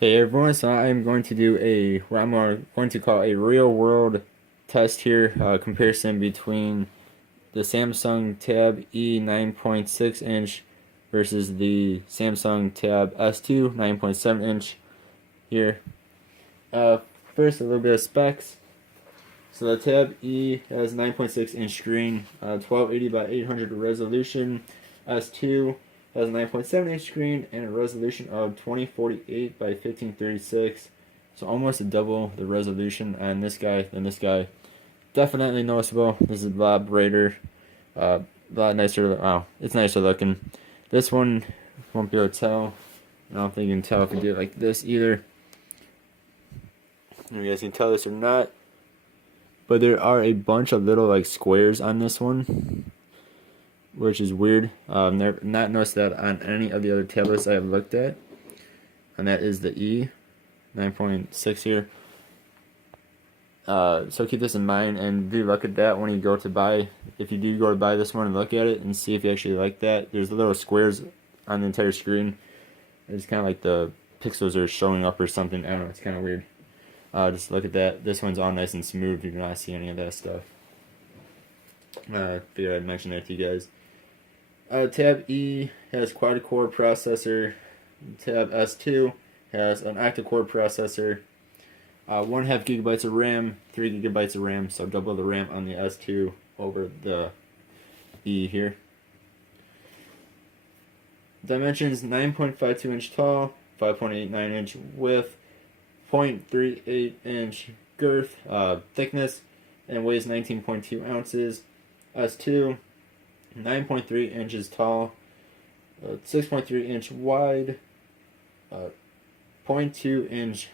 Hey everyone, so I'm going to do what I'm going to call a real world test here, comparison between the Samsung Tab E 9.6 inch versus the Samsung Tab S2 9.7 inch here. Uh, First, a little bit of specs. So the Tab E has 9.6 inch screen, 1280 by 800 resolution. S2 has a 9.7 inch screen and a resolution of 2048 by 1536. So almost a double the resolution on this guy than this guy. Definitely noticeable. This is a lot brighter, a lot nicer. Wow, it's nicer looking. This one won't be able to tell. I don't think you can tell if you do it like this either. If you guys can tell this or not. But there are a bunch of little like squares on this one, which is weird. Never not noticed that on any of the other tablets I have looked at, and that is the E 9.6 here. So keep this in mind and do look at that when you go to buy. If you do go to buy this one and look at it and see if you actually like that. There's little squares on the entire screen. It's kind of like the pixels are showing up or something. I don't know. It's kind of weird. Just look at that. This one's all nice and smooth. You do not see any of that stuff. Figured I'd mention that to you guys. Tab E has quad-core processor. Tab S2 has an octa-core processor. 1.5 gigabytes of RAM, 3 gigabytes of RAM, so double the RAM on the S2 over the E here. Dimensions 9.52 inch tall, 5.89 inch width, 0.38 inch girth, thickness, and weighs 19.2 ounces. S2, 9.3 inches tall, 6.3 inch wide, 0.2 inch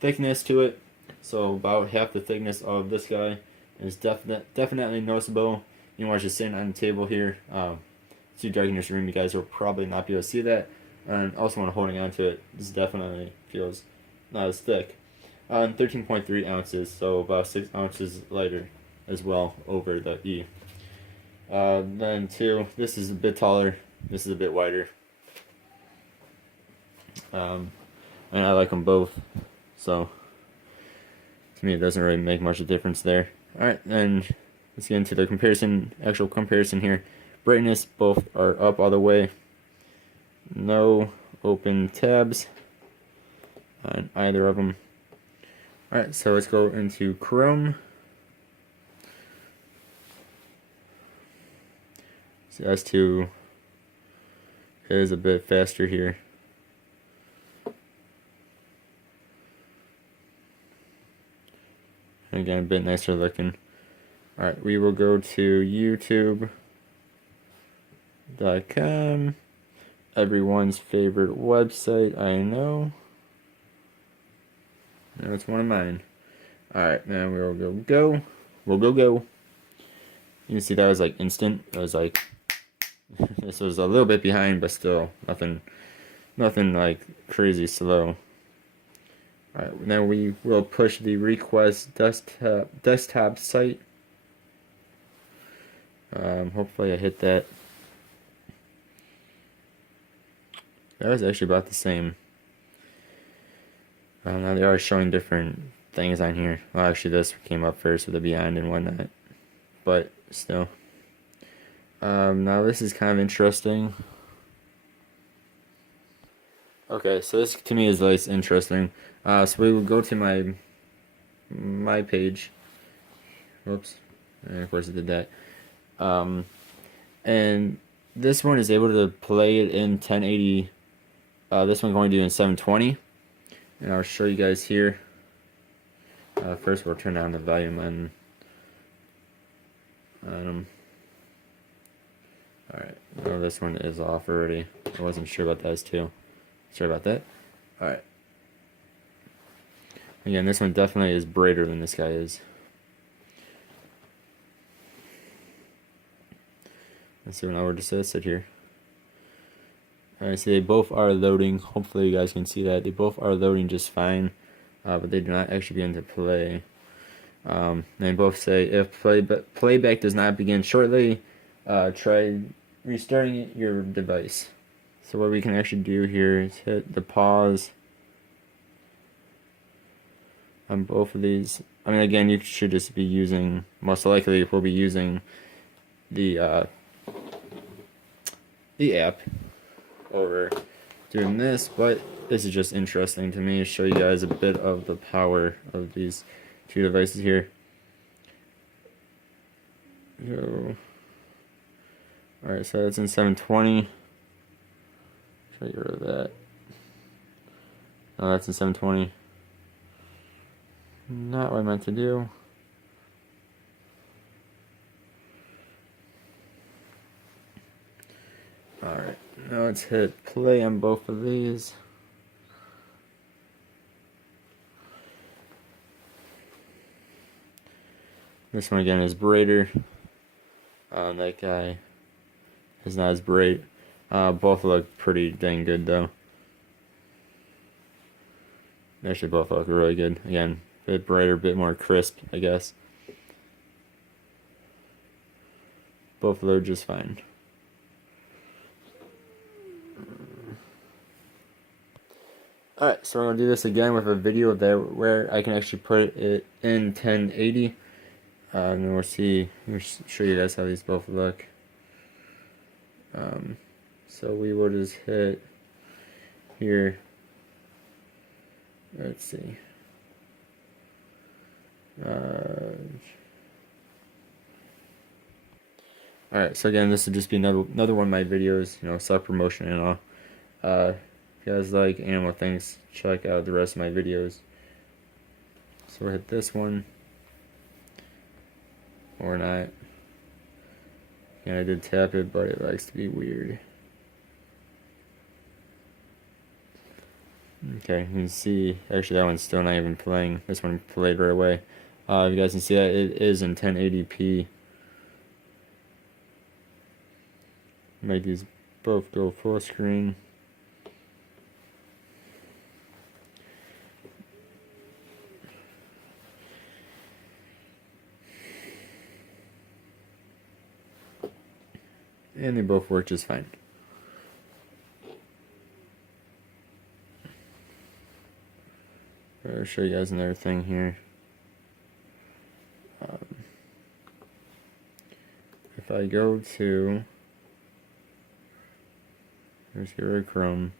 thickness to it, so about half the thickness of this guy. Is definitely noticeable. You know, just sitting on the table here. It's too dark in this room. You guys will probably not be able to see that. And also when holding onto it, this definitely feels not as thick. 13.3 ounces, so about 6 ounces lighter as well over the E. Then two, this is a bit taller. This is a bit wider. And I like them both. So to me, it doesn't really make much of a difference there. All right, then let's get into the actual comparison here. Brightness, both are up all the way. No open tabs on either of them. All right, so let's go into Chrome. So S2 is a bit faster here. Again, a bit nicer looking. Alright, we will go to YouTube.com. Everyone's favorite website, I know. No, it's one of mine. Alright, now we'll go. We'll go. You can see that was like instant. It was like, this was a little bit behind, but still, nothing like crazy slow. Alright, now we will push the request desktop site. Hopefully I hit that. That was actually about the same. Now they are showing different things on here. Well, actually this came up first with the Beyond and whatnot. But still. Now this is kind of interesting. Okay, so this to me is less interesting. So we will go to my page. Whoops. And of course it did that. And this one is able to play it in 1080. This one going to do in 720. And I'll show you guys here. First we'll turn down the volume on them. Alright, well this one is off already. I wasn't sure about that too. Sorry about that. Alright. Again, this one definitely is brighter than this guy is. Let's see when I were to sit here. Alright, so they both are loading. Hopefully you guys can see that. They both are loading just fine. But they do not actually begin to play. They both say, if playback does not begin shortly, try restarting your device. So what we can actually do here is hit the pause on both of these. I mean, again, you should just be using, most likely we'll be using the app over doing this, but this is just interesting to me to show you guys a bit of the power of these two devices here. So, alright, so that's in 720. Try to get rid of that. Oh, that's in 720. Not what I meant to do. Alright, now let's hit play on both of these. This one again is brighter. That guy is not as bright. Both look pretty dang good though. They actually both look really good. Again, a bit brighter, a bit more crisp, I guess. Both load just fine. Alright, so we're going to do this again with a video there where I can actually put it in 1080. And then we'll show you guys how these both look. So we will just hit here. Let's see. Alright, so again, this would just be another one of my videos, you know, self-promotion and all. If you guys like animal things, check out the rest of my videos. So we'll hit this one. Or not. Yeah, I did tap it, but it likes to be weird. Okay, you can see, actually that one's still not even playing. This one played right away. You guys can see that it is in 1080p. Make these both go full screen. And they both work just fine. I'll show you guys another thing here. If I go to, let's get rid of Chrome.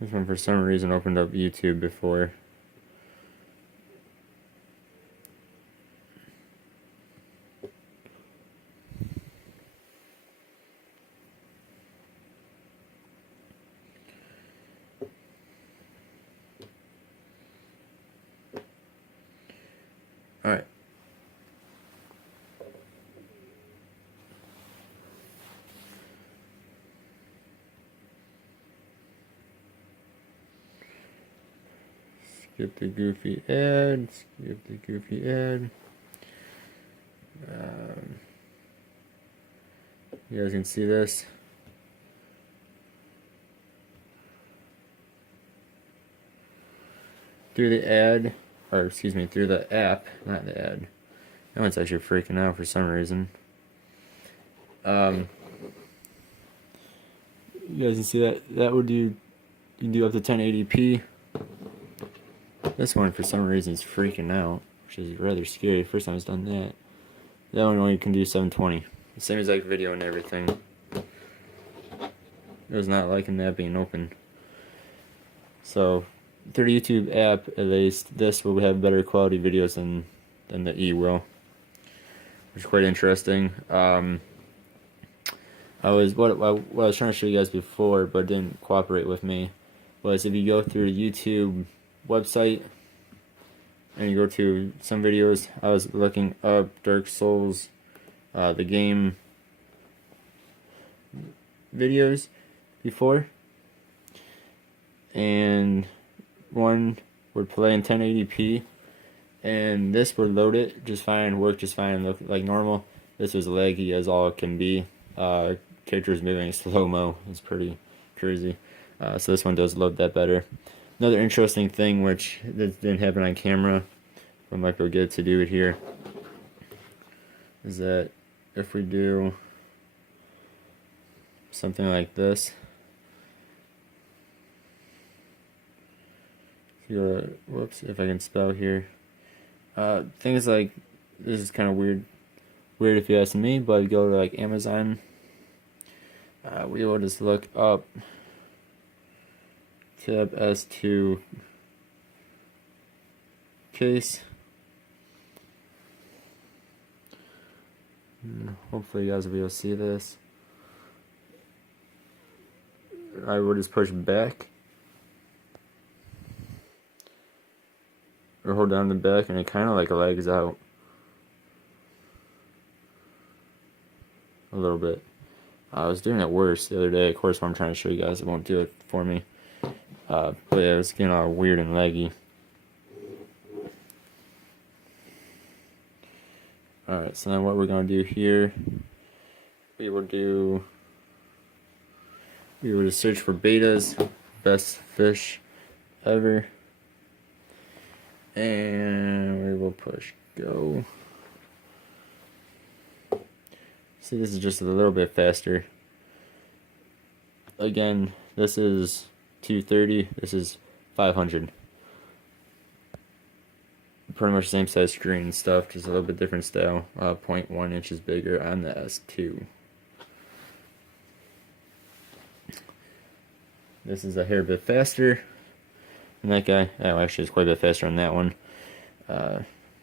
This one for some reason opened up YouTube before. Alright. Skip the goofy ad. Skip the goofy ad. You guys can see this. Through the ad, or excuse me, through the app, not the ad. That one's actually freaking out for some reason. You guys can see that would do, you can do up to 1080p. This one for some reason is freaking out, which is rather scary. First time it's done that. That one only can do 720. The same exact video and everything. It was not liking that being open. So through the YouTube app, at least, this will have better quality videos than the E will, which is quite interesting. What I was trying to show you guys before, but didn't cooperate with me, was if you go through the YouTube website and you go to some videos, I was looking up Dark Souls, the game videos before, and one would play in 1080p, and this would load it just fine, work just fine, look like normal. This was laggy as all it can be. Characters moving slow-mo. It's pretty crazy. So this one does load that better. Another interesting thing, which didn't happen on camera, but I might be able to get to do it here, is that if we do something like this, Whoops, if I can spell here. Things like, this is kind of weird if you ask me, but go to like Amazon. We will just look up Tab S2 case. Hopefully you guys will be able to see this. I will just push back or hold down the back, and it kind of like lags out a little bit. I was doing it worse the other day. Of course, what I'm trying to show you guys, it won't do it for me. But yeah, it was getting all weird and laggy. Alright, so then what we're going to do here, we will just search for betas, best fish ever, and we will push go. See, this is just a little bit faster. Again, this is 230, this is 500. Pretty much the same size screen and stuff, just a little bit different style. 0.1 inches bigger on the S2. This is a hair bit faster than that guy. Oh, actually, it's quite a bit faster on that one.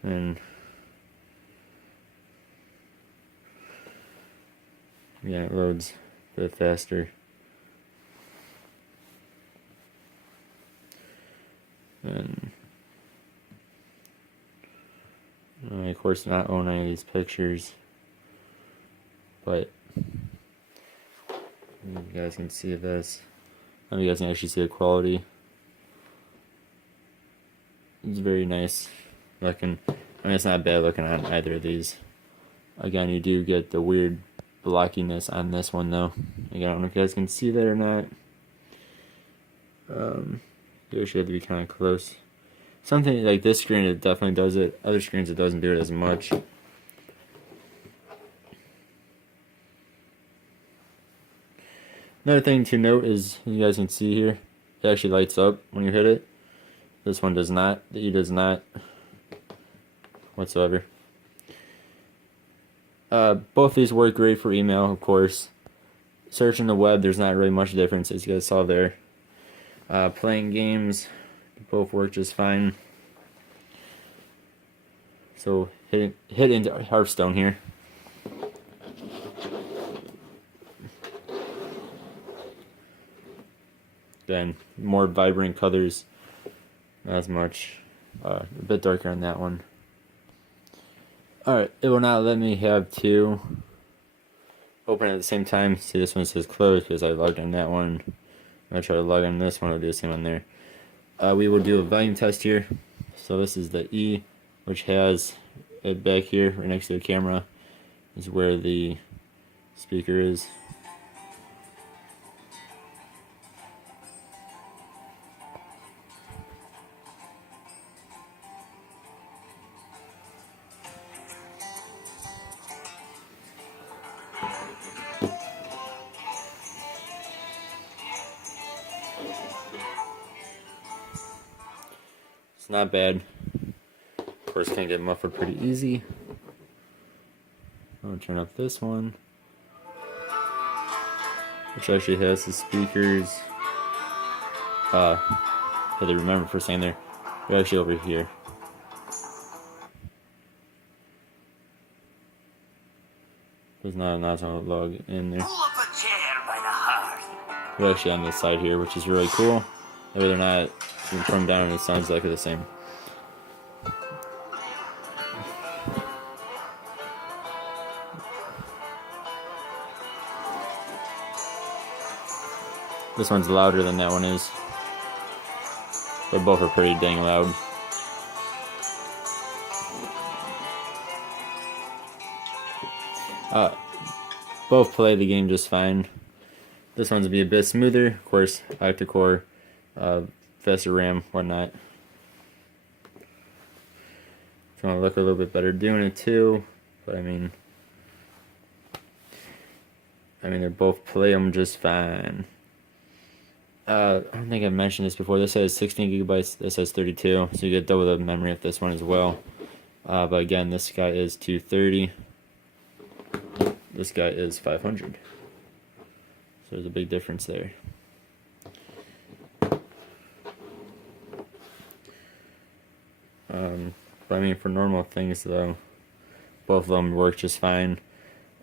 And yeah, it loads a bit faster. And I, of course, not own any of these pictures, but you guys can see this. You guys can actually see the quality. It's very nice looking. I mean, it's not bad looking on either of these. Again, you do get the weird blockiness on this one, though. Again, I don't know if you guys can see that or not. You actually have to be kind of close. Something like this screen, it definitely does it. Other screens, it doesn't do it as much. Another thing to note is, you guys can see here, it actually lights up when you hit it. This one does not. The E does not whatsoever. Both these work great for email, of course. Searching the web, there's not really much difference, as you guys saw there. Playing games, both work just fine. So hit into Hearthstone here. Then more vibrant colors, not as much. A bit darker on that one. Alright, it will not let me have two open at the same time. See, this one says closed because I logged on that one. I'm going to try to log on this one, I'll do the same on there. We will do a volume test here. So this is the E, which has it back here, right next to the camera, is where the speaker is. It's not bad. Of course, can get muffled pretty easy. I'm gonna turn up this one, which actually has the speakers. Had to remember for saying there. They're actually over here. There's not a nozzle log in there. Pull up a chair by the hearth. They're actually on this side here, which is really cool. That way they're not even turned down and it sounds exactly the same. This one's louder than that one is. But both are pretty dang loud. Both play the game just fine. This one's be a bit smoother, of course, octa-core, faster RAM, whatnot. It's gonna look a little bit better doing it too, but I mean they both play them just fine. I don't think I mentioned this before. This has 16 gigabytes. This has 32, so you get double the memory of this one as well. But again, this guy is 230. This guy is 500. So there's a big difference there. But I mean, for normal things though, both of them work just fine.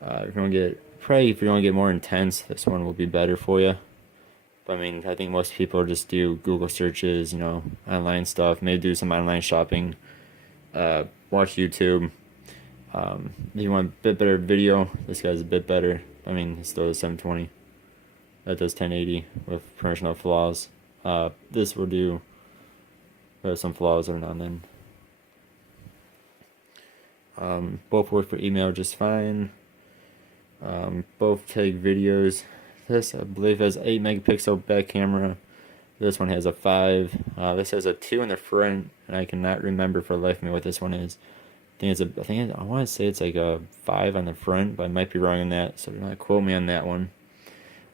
If you want to get more intense, this one will be better for you. But I mean, I think most people just do Google searches, online stuff, maybe do some online shopping, watch YouTube. If you want a bit better video, this guy's a bit better. I mean, it still does 720. That does 1080 with pretty much no flaws. This will do some flaws every now and then. Both work for email just fine. Both take videos. This, I believe, has 8 megapixel back camera. This one has a 5. This has a 2 in the front, and I cannot remember for the life of me what this one is. I want to say it's like a 5 on the front, but I might be wrong on that, so do not quote me on that one.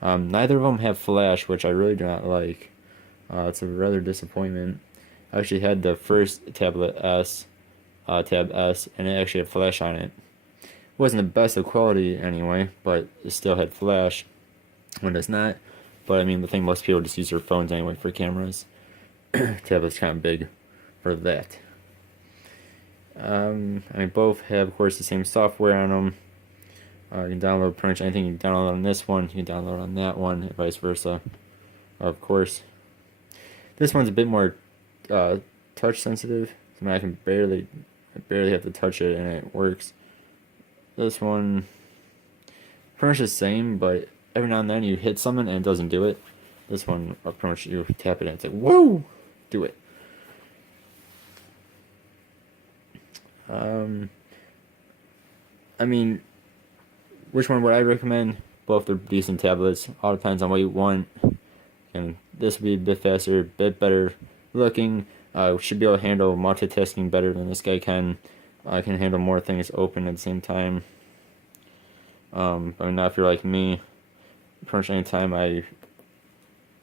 Neither of them have flash, which I really do not like. It's a rather disappointment. I actually had the first tablet S, Tab S, and it actually had flash on it. It wasn't the best of quality anyway, but it still had flash when it's not. But I mean, the thing, most people just use their phones anyway for cameras. Tablet's kind of big for that. I mean, both have, of course, the same software on them. You can download pretty much anything you can download on this one, you can download on that one, and vice versa, of course. This one's a bit more touch sensitive. I mean, I barely have to touch it and it works. This one, pretty much the same, but every now and then you hit something and it doesn't do it. This one, pretty much you tap it and it's like, whoa, do it. I mean, which one would I recommend? Both are decent tablets. All depends on what you want. And this will be a bit faster, a bit better looking. Should be able to handle multitasking better than this guy can. I can handle more things open at the same time. But now if you're like me, pretty much anytime I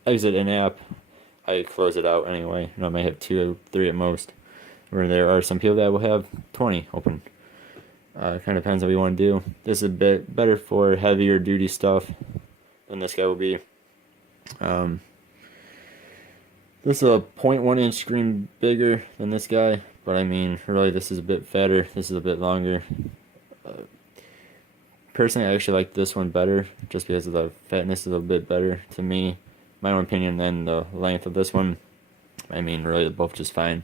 exit an app, I close it out anyway. I may have 2 or 3 at most. Where there are some people that will have 20 open. It kind of depends on what you want to do. This is a bit better for heavier duty stuff than this guy will be. This is a 0.1 inch screen bigger than this guy, but I mean, really, this is a bit fatter. This is a bit longer. Personally, I actually like this one better, just because of the fatness is a bit better to me, my own opinion, than the length of this one. I mean, really, they're both just fine.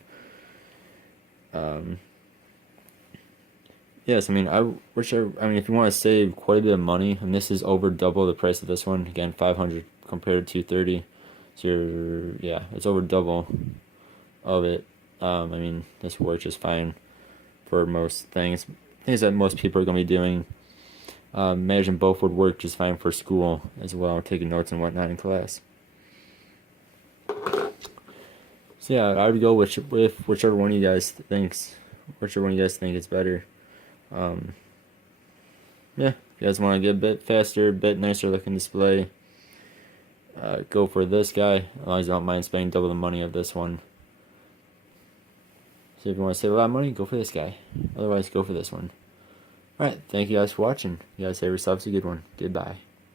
Yes, I mean, if you want to save quite a bit of money, and this is over double the price of this one, again, 500 compared to 230, so it's over double of it. I mean, this works just fine for most things that most people are going to be doing. Imagine both would work just fine for school as well, taking notes and whatnot in class. So yeah, I would go with whichever one you guys think is better. If you guys want to get a bit faster, a bit nicer looking display, go for this guy, as long as you don't mind spending double the money of this one. So if you want to save a lot of money, go for this guy. Otherwise, go for this one. Alright, thank you guys for watching. You guys have yourselves a good one. Goodbye.